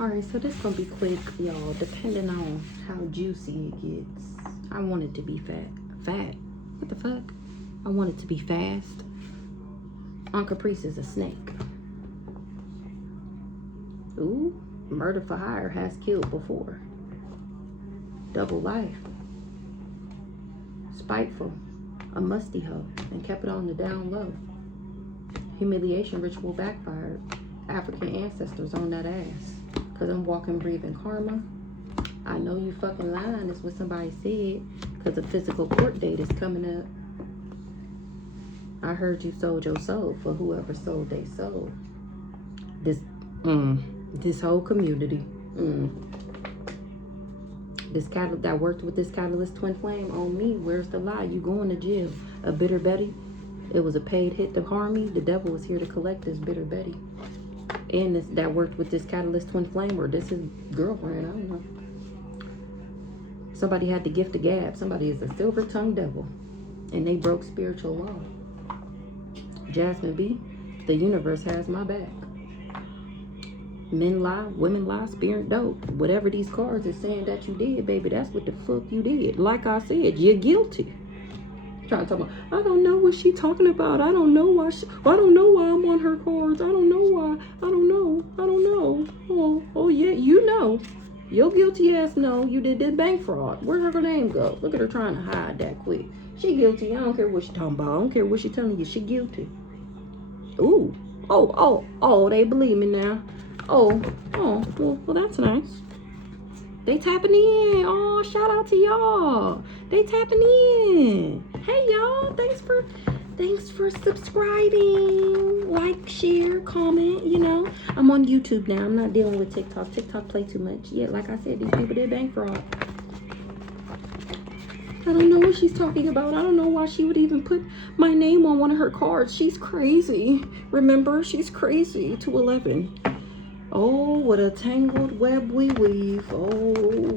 Alright, so this gonna be quick, y'all, depending on how juicy it gets. I want it to be fat. What the fuck? I want it to be fast. Aunt Caprice is a snake. Ooh, murder for hire has killed before. Double life. Spiteful. A musty hoe and kept it on the down low. Humiliation ritual backfired. African ancestors on that ass. Cause I'm walking, breathing karma. I know you fucking lying is what somebody said. Cause a physical court date is coming up. I heard you sold your soul for whoever sold their soul. This whole community. This cattle that worked with this catalyst twin flame on me. Where's the lie? You going to jail. A bitter Betty. It was a paid hit to harm me. The devil was here to collect this bitter Betty. And this that worked with this catalyst twin flame, or this is girlfriend, I don't know. Somebody had the gift of gab. Somebody is a silver-tongued devil. And they broke spiritual law. Jasmine B, the universe has my back. Men lie, women lie, spirit dope. Whatever these cards is saying that you did, baby, that's what the fuck you did. Like I said, you're guilty. Trying to talk about, I don't know what she talking about. I don't know why I don't know why I'm on her cards. I don't know why. I don't know. Oh yeah, you know. Your guilty ass know you did this bank fraud. Where her name go? Look at her trying to hide that quick. She guilty. I don't care what she talking about. I don't care what she telling you. She guilty. Ooh. Oh, they believe me now. Oh, well, that's nice. They tapping in. Oh, shout out to y'all. They tapping in. Hey, y'all. Thanks for subscribing. Like, share, comment, you know. I'm on YouTube now. I'm not dealing with TikTok. TikTok play too much. Yeah, like I said, these people did bank fraud. I don't know what she's talking about. I don't know why she would even put my name on one of her cards. She's crazy. Remember, she's crazy. 211. Oh, what a tangled web we weave. Oh,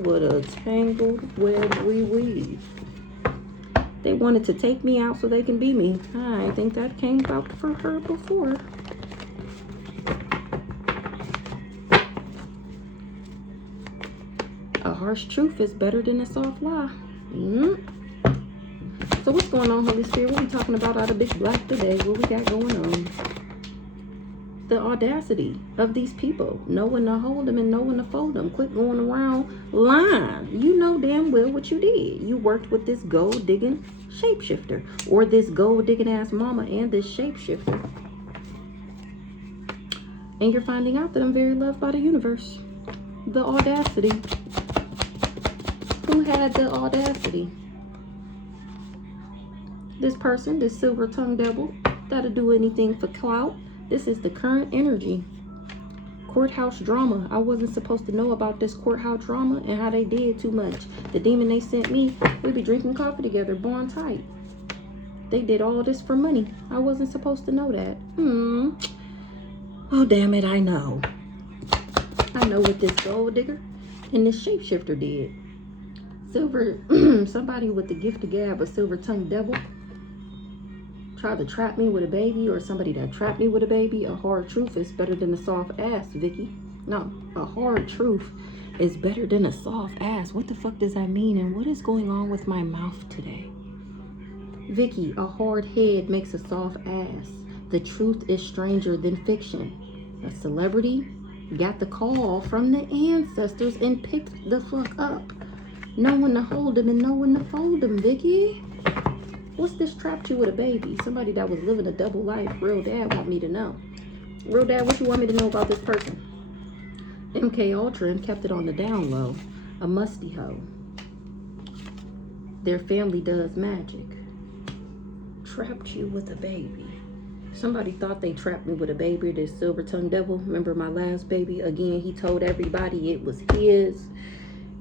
what a tangled web we weave. They wanted to take me out so they can be me. I think that came about for her before. A harsh truth is better than a soft lie. So what's going on, Holy Spirit? What are we talking about out of Big Black today? What we got going on? The audacity of these people. Knowing to hold them and knowing to fold them. Quit going around lying. You know damn well what you did. You worked with this gold digging shapeshifter. Or this gold digging ass mama and this shapeshifter. And you're finding out that I'm very loved by the universe. The audacity. Who had the audacity? This person, this silver-tongued devil, that'll do anything for clout. This is the current energy. Courthouse drama. I wasn't supposed to know about this courthouse drama and how they did too much. The demon they sent me, we be drinking coffee together, born tight. They did all this for money. I wasn't supposed to know that. Oh, damn it, I know. I know what this gold digger and this shapeshifter did. Somebody with the gift of gab, a silver-tongued devil, tried to trap me with a baby, or somebody that trapped me with a baby. A hard truth is better than a soft ass, Vicky. No, a hard truth is better than a soft ass. What the fuck does that mean? And what is going on with my mouth today? Vicky, a hard head makes a soft ass. The truth is stranger than fiction. A celebrity got the call from the ancestors and picked the fuck up. Know when to hold them and know when to fold them, Vicky. What's this trapped you with a baby? Somebody that was living a double life. Real dad want me to know. Real dad, what you want me to know about this person? MK Ultra and kept it on the down low. A musty hoe. Their family does magic. Trapped you with a baby. Somebody thought they trapped me with a baby. This silver-tongued devil. Remember my last baby? Again, he told everybody it was his.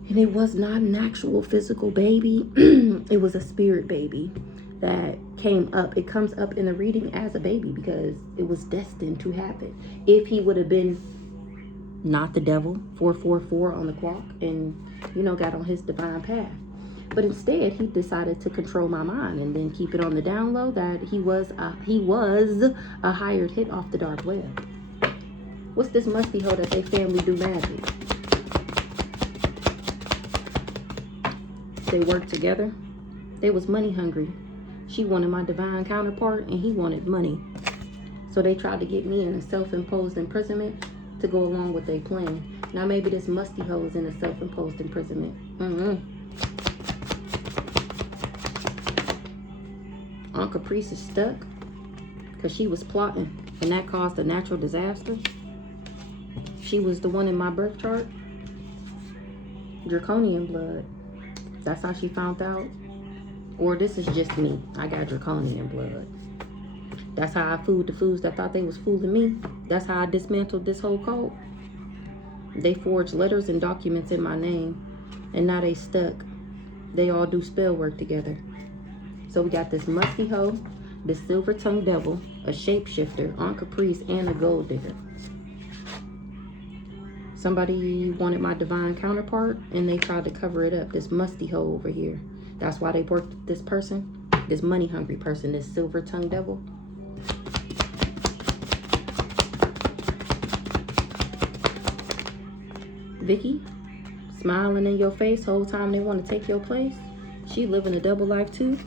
And it was not an actual physical baby. It was a spirit baby that came up. It comes up in the reading as a baby because it was destined to happen. If he would have been not the devil, 444 on the clock, and, you know, got on his divine path. But instead, he decided to control my mind and then keep it on the down low that he was a hired hit off the dark web. What's this musty hoe that they family do magic? They work together. They was money hungry. She wanted my divine counterpart and he wanted money. So they tried to get me in a self-imposed imprisonment to go along with their plan. Now maybe this musty hoe is in a self-imposed imprisonment. Aunt Caprice is stuck because she was plotting and that caused a natural disaster. She was the one in my birth chart. Draconian blood. That's how she found out. Or this is just me. I got draconian blood. That's how I fooled the fools that thought they was fooling me. That's how I dismantled this whole cult. They forged letters and documents in my name. And now they stuck. They all do spell work together. So we got this musty hoe, this silver-tongued devil, a shapeshifter, Aunt Caprice, and a gold digger. Somebody wanted my divine counterpart, and they tried to cover it up. This musty hoe over here. That's why they worked with this person, this money-hungry person, this silver-tongued devil. Vicky, smiling in your face whole time they want to take your place. She living a double life too.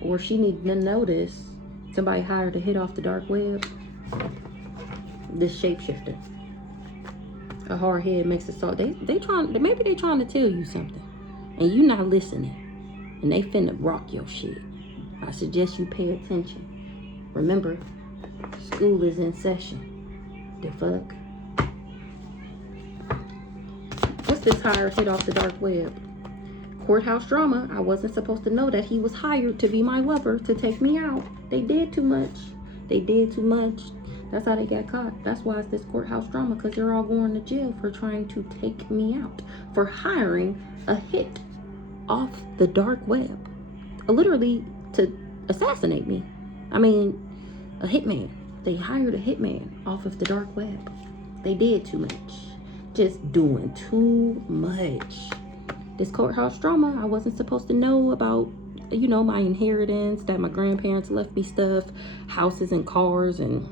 Or she need to know this. Somebody hired to hit off the dark web. This shapeshifter. A hard head makes it so maybe they trying to tell you something. And you not listening. And they finna rock your shit. I suggest you pay attention. Remember, school is in session. The fuck? What's this hired hit off the dark web? Courthouse drama. I wasn't supposed to know that he was hired to be my lover, to take me out. They did too much. They did too much. That's how they got caught. That's why it's this courthouse drama, because they're all going to jail for trying to take me out. For hiring a hit off the dark web. Literally to assassinate me. I mean, a hitman. They hired a hitman off of the dark web. They did too much. Just doing too much. This courthouse drama, I wasn't supposed to know about, you know, my inheritance, that my grandparents left me stuff, houses and cars and,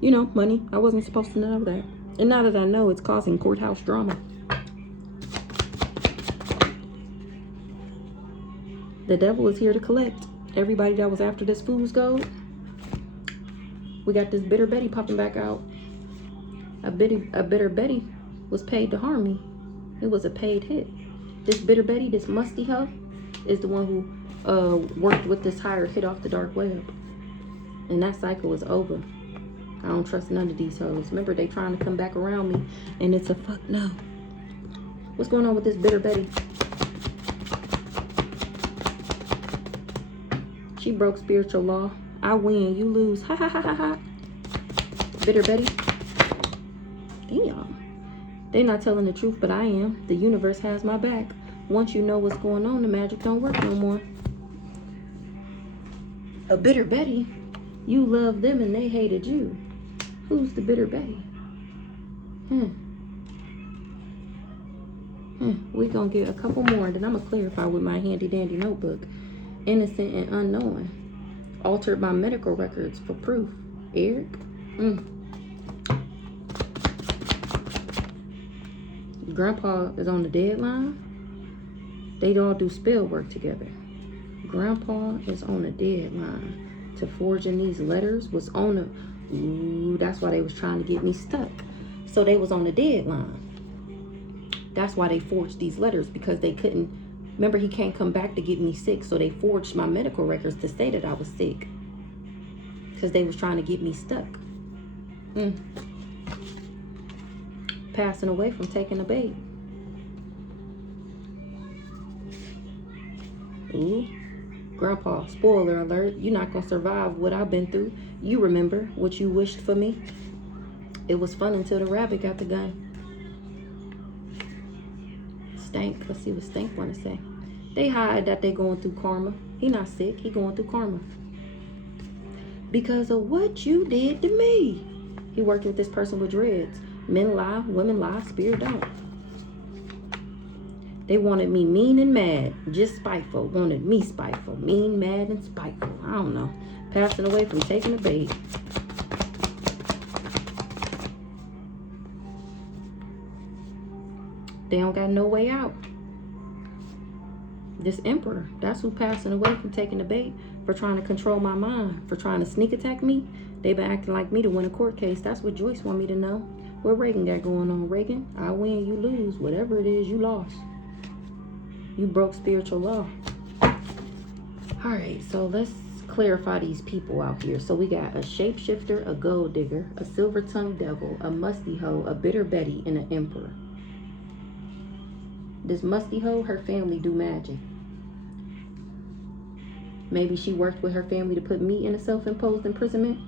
you know, money. I wasn't supposed to know that. And now that I know, it's causing courthouse drama. The devil is here to collect everybody that was after this fool's gold. We got this bitter Betty popping back out. A bitter Betty was paid to harm me. It was a paid hit. This bitter Betty, this musty hoe, is the one who worked with this hired hit off the dark web. And that cycle is over. I don't trust none of these hoes. Remember, they trying to come back around me, and it's a fuck no. What's going on with this bitter Betty? She broke spiritual law. I win, you lose. Ha ha ha ha ha. Bitter Betty. Damn. They're not telling the truth, but I am. The universe has my back. Once you know what's going on, the magic don't work no more. A bitter Betty? You loved them and they hated you. Who's the bitter Betty? We're going to get a couple more, and then I'm going to clarify with my handy dandy notebook. Innocent and unknown. Altered my medical records for proof. Eric? Grandpa is on the deadline. They all do spell work together. Grandpa is on the deadline to forging these letters. Was on a... Ooh, that's why they was trying to get me stuck. So they was on the deadline. That's why they forged these letters, because they couldn't... Remember, he can't come back to get me sick, so they forged my medical records to say that I was sick. Because they was trying to get me stuck. Passing away from taking a bait. Ooh. Grandpa, spoiler alert, you're not going to survive what I've been through. You remember what you wished for me. It was fun until the rabbit got the gun. Stank. Let's see what Stank want to say. They hide that they going through karma. He not sick. He going through karma. Because of what you did to me. He working with this person with dreads. Men lie, women lie, spirit don't. They wanted me mean and mad. Just spiteful. Wanted me spiteful. Mean, mad, and spiteful. I don't know. Passing away from taking a bait. They don't got no way out. This emperor, that's who passing away from taking the bait, for trying to control my mind, for trying to sneak attack me. They been acting like me to win a court case. That's what Joyce want me to know. What Reagan got going on? Reagan, I win, you lose. Whatever it is, you lost. You broke spiritual law. All right, so let's clarify these people out here. So we got a shapeshifter, a gold digger, a silver-tongued devil, a musty hoe, a bitter Betty, and an emperor. This musty hoe, her family do magic. Maybe she worked with her family to put me in a self-imposed imprisonment.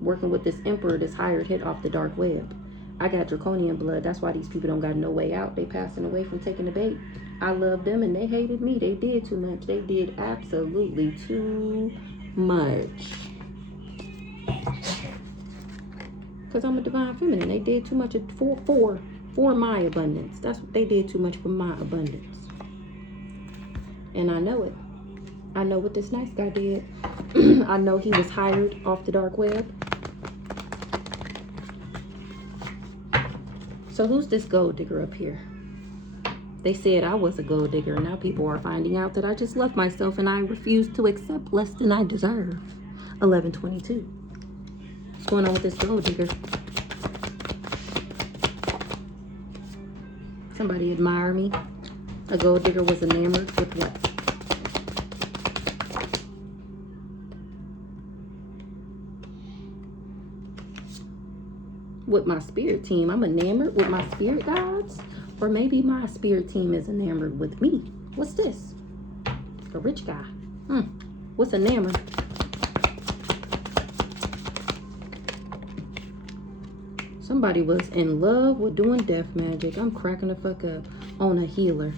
Working with this emperor, this hired hit off the dark web. I got draconian blood. That's why these people don't got no way out. They passing away from taking the bait. I love them and they hated me. They did too much. They did absolutely too much. Because I'm a divine feminine. They did too much for my abundance. That's what they did too much for my abundance. And I know it. I know what this nice guy did. I know he was hired off the dark web. So who's this gold digger up here? They said I was a gold digger. Now people are finding out that I just love myself and I refuse to accept less than I deserve. 1122. What's going on with this gold digger? Somebody admire me. A gold digger was enamored with what? With my spirit team. I'm enamored with my spirit gods. Or maybe my spirit team is enamored with me. What's this? A rich guy. What's enamored? Somebody was in love with doing death magic. I'm cracking the fuck up. On a healer.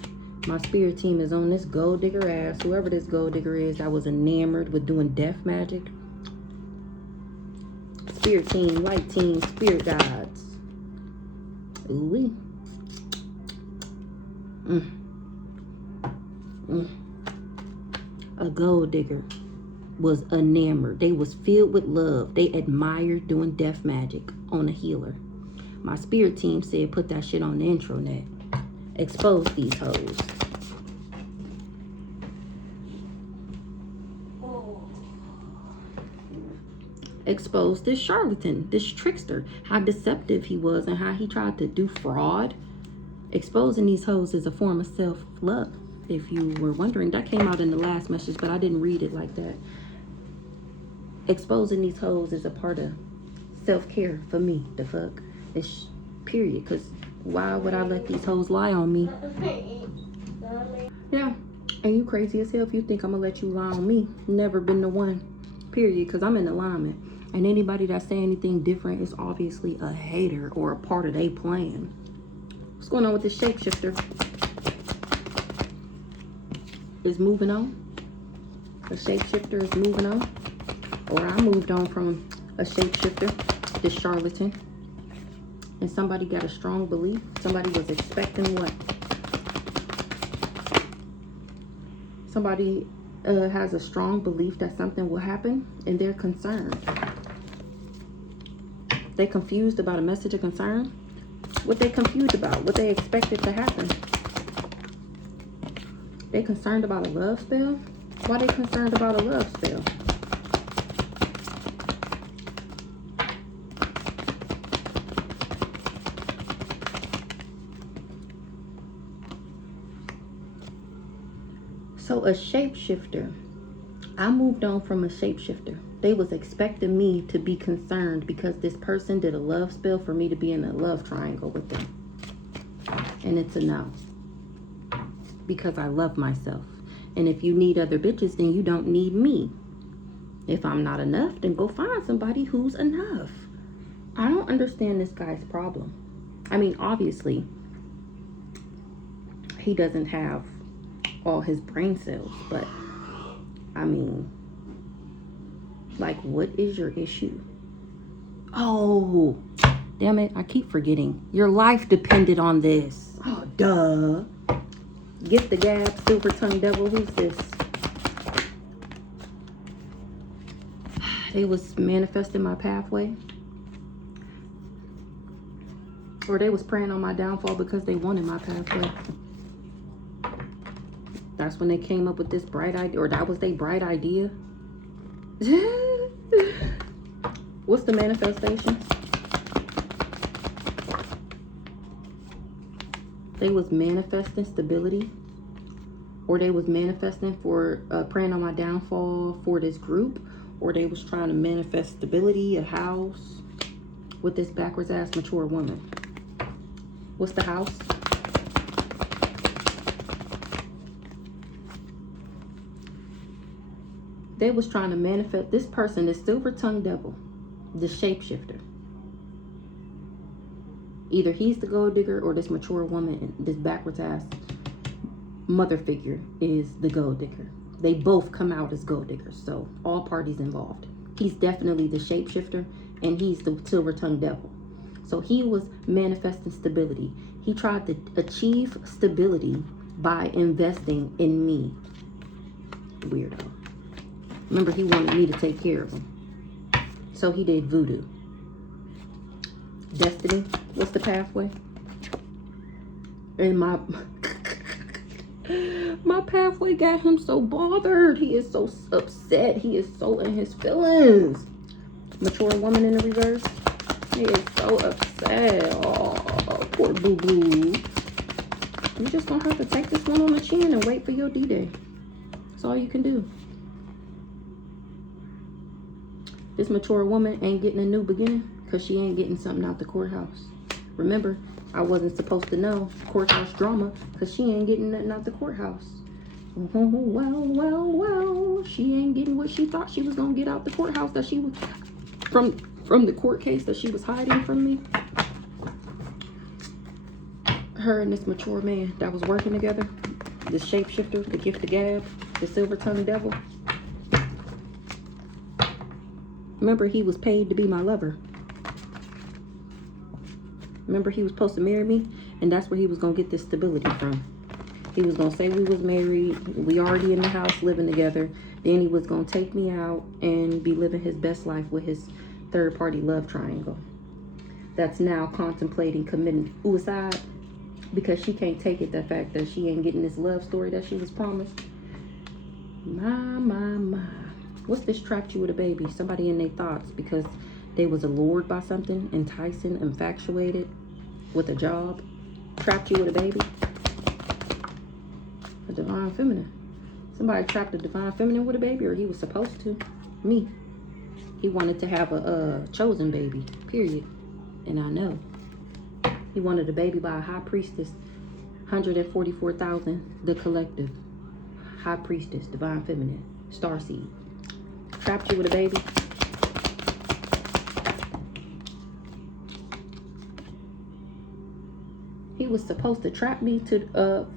My spirit team is on this gold digger ass. Whoever this gold digger is, I was enamored with doing death magic. Spirit team, light team, spirit gods. Ooh-wee. A gold digger was enamored. They was filled with love. They admired doing death magic on a healer. My spirit team said put that shit on the intranet. Expose these hoes. Expose this charlatan, this trickster, how deceptive he was and how he tried to do fraud. Exposing these hoes is a form of self-love. If you were wondering, that came out in the last message, but I didn't read it like that. Exposing these hoes is a part of self-care for me, the fuck. It's period, because why would I let these hoes lie on me? Yeah, and you crazy as hell if you think I'm gonna let you lie on me. Never been the one, period, because I'm in alignment. And anybody that say anything different is obviously a hater or a part of their plan. What's going on with this shapeshifter? Is moving on. A shapeshifter is moving on. Or I moved on from a shapeshifter, this charlatan. And somebody got a strong belief. Somebody was expecting what? Somebody has a strong belief that something will happen and they're concerned. They confused about a message of concern. What they confused about, what they expected to happen. They concerned about a love spell? Why they concerned about a love spell? So a shapeshifter. I moved on from a shapeshifter. They was expecting me to be concerned because this person did a love spell for me to be in a love triangle with them. And it's a no. Because I love myself. And if you need other bitches, then you don't need me. If I'm not enough, then go find somebody who's enough. I don't understand this guy's problem. I mean, obviously, he doesn't have all his brain cells, but I mean, like, what is your issue? Oh, damn it, I keep forgetting. Your life depended on this. Oh, duh. Get the gab, silver tongue devil. Who's this? They was manifesting my pathway. Or they was praying on my downfall because they wanted my pathway. That's when they came up with this bright idea, or that was their bright idea. What's the manifestations? They was manifesting stability, or they was manifesting for praying on my downfall for this group, or they was trying to manifest stability, a house with this backwards ass mature woman. What's the house? They was trying to manifest this person, this silver-tongued devil, the shapeshifter. Either he's the gold digger or this mature woman, this backwards ass mother figure is the gold digger. They both come out as gold diggers, so all parties involved. He's definitely the shapeshifter and he's the silver-tongued devil. So he was manifesting stability. He tried to achieve stability by investing in me. Weirdo. Remember, he wanted me to take care of him. So he did voodoo. Destiny. What's the pathway? And my pathway got him so bothered. He is so upset. He is so in his feelings. Mature woman in the reverse. He is so upset. Oh, poor boo-boo. You're just gonna have to take this one on the chin and wait for your D-Day. That's all you can do. This mature woman ain't getting a new beginning because she ain't getting something out the courthouse. Remember, I wasn't supposed to know courthouse drama because she ain't getting nothing out the courthouse. Well, she ain't getting what she thought she was going to get out the courthouse that she was from the court case that she was hiding from me. Her and this mature man that was working together, the shapeshifter, the gift of gab, the silver-tongued devil. Remember, he was paid to be my lover. Remember, he was supposed to marry me, and that's where he was going to get this stability from. He was going to say we was married, we already in the house living together. Then he was going to take me out and be living his best life with his third-party love triangle. That's now contemplating committing suicide because she can't take it, the fact that she ain't getting this love story that she was promised. My. What's this trapped you with a baby? Somebody in their thoughts because they was allured by something, enticing, infatuated with a job. Trapped you with a baby. A divine feminine. Somebody trapped a divine feminine with a baby, or he was supposed to. Me. He wanted to have a chosen baby, period. And I know. He wanted a baby by a high priestess. 144,000, the collective. High priestess, divine feminine, starseed. Trapped you with a baby. He was supposed to trap me to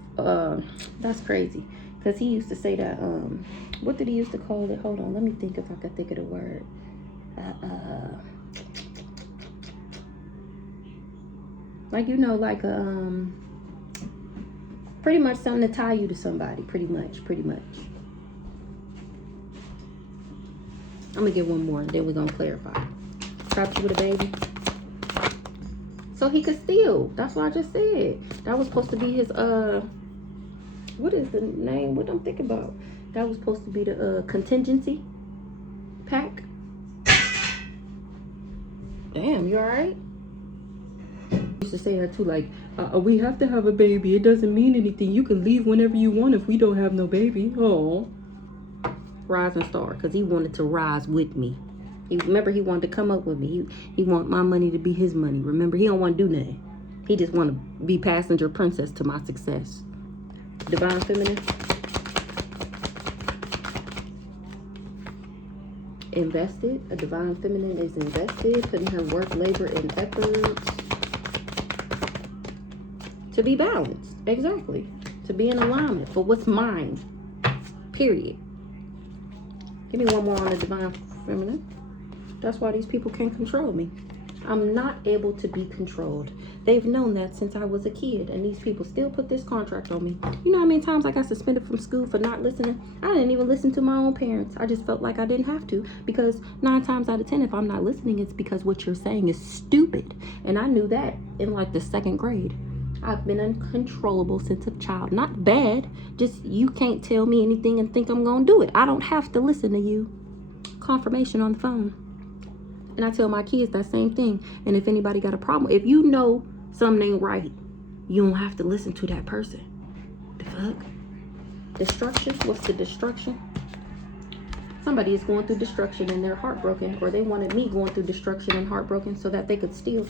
that's crazy, because he used to say that what did he used to call it? Hold on, let me think if I could think of the word. Like, you know, like pretty much something to tie you to somebody, pretty much. I'm gonna get one more, and then we're gonna clarify. Trapped you with a baby. So he could steal. That's what I just said. That was supposed to be his, what is the name? What I'm thinking about? That was supposed to be the contingency pack. Damn, you all right? Used to say that too, like, we have to have a baby. It doesn't mean anything. You can leave whenever you want if we don't have no baby. Oh. Rising star, because he wanted to rise with me. Remember, he wanted to come up with me. He want my money to be his money. Remember, he don't want to do nothing. He just want to be passenger princess to my success. Divine feminine. Invested. A divine feminine is invested, putting her work, labor, and efforts to be balanced. Exactly. To be in alignment for what's mine. Period. Give me one more on the divine feminine. That's why these people can't control me. I'm not able to be controlled. They've known that since I was a kid, and these people still put this contract on me. You know how many times I got suspended from school for not listening? I didn't even listen to my own parents. I just felt like I didn't have to, because 9 times out of 10, if I'm not listening, it's because what you're saying is stupid. And I knew that in like the 2nd grade. I've been uncontrollable since a child. Not bad, just you can't tell me anything and think I'm gonna do it. I don't have to listen to you. Confirmation on the phone. And I tell my kids that same thing. And if anybody got a problem, if you know something ain't right, you don't have to listen to that person. The fuck? Destruction? What's the destruction? Somebody is going through destruction and they're heartbroken, or they wanted me going through destruction and heartbroken so that they could steal.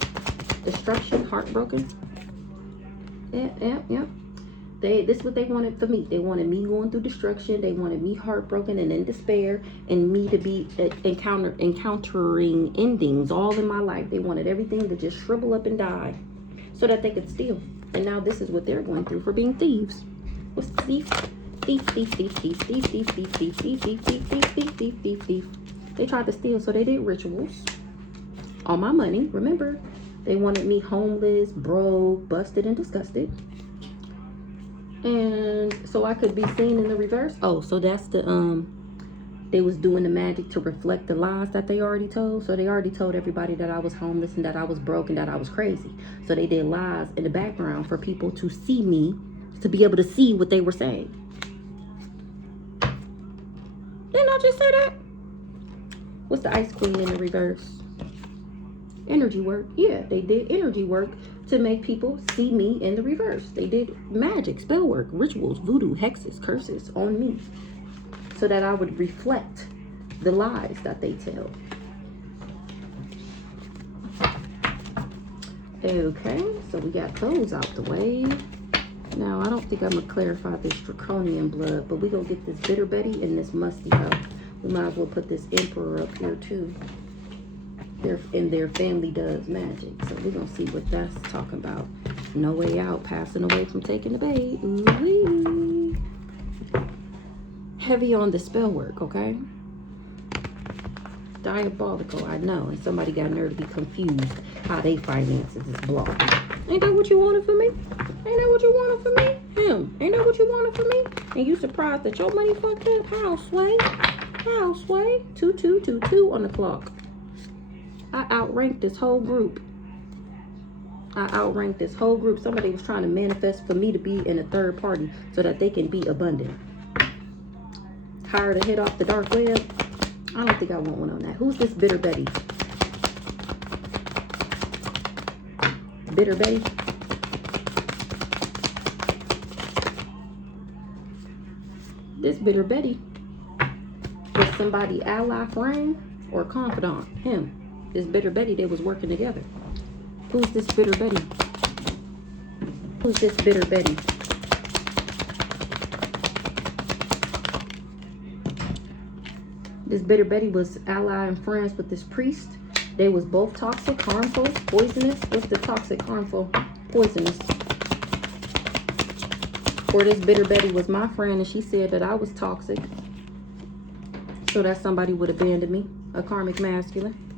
Destruction, heartbroken. Yeah. This is what they wanted for me. They wanted me going through destruction. They wanted me heartbroken and in despair, and me to be encountering endings all in my life. They wanted everything to just shrivel up and die so that they could steal. And now this is what they're going through for being thieves. What's the thief? Thief. They tried to steal, so they did rituals on my money. Remember, they wanted me homeless, broke, busted, and disgusted. And so I could be seen in the reverse. Oh, so that's the they was doing the magic to reflect the lies that they already told. So they already told everybody that I was homeless and that I was broke and that I was crazy. So they did lies in the background for people to see me, to be able to see what they were saying. Didn't I just say that? What's the Ice Queen in the reverse? Energy work. Yeah, they did energy work to make people see me in the reverse. They did magic, spell work, rituals, voodoo, hexes, curses on me, so that I would reflect the lies that they tell. Okay, so we got those out the way. Now, I don't think I'm going to clarify this draconian blood, but we're going to get this Bitter Betty and this Musty out. We might as well put this Emperor up here, too. Their family does magic. So we're going to see what that's talking about. No way out, passing away from taking the bait. Ooh-wee. Heavy on the spell work, okay? Diabolical, I know. And somebody got nerve to be confused how they finances is blocked. Ain't that what you wanted for me? Ain't that what you wanted for me? Him. Ain't that what you wanted for me? And you surprised that your money fucked up? How, Sway? How, Sway? 2222 on the clock. I outranked this whole group. Somebody was trying to manifest for me to be in a third party so that they can be abundant. Hire to hit off the dark web. I don't think I want one on that. Who's this Bitter Betty? Bitter Betty? This Bitter Betty was somebody ally, friend, or confidant. Him. This Bitter Betty, they was working together. Who's this Bitter Betty? Who's this Bitter Betty? This Bitter Betty was ally and friends with this priest. They was both toxic, harmful, poisonous. What's the toxic, harmful, poisonous? Or this Bitter Betty was my friend and she said that I was toxic. So that somebody would abandon me. A karmic masculine.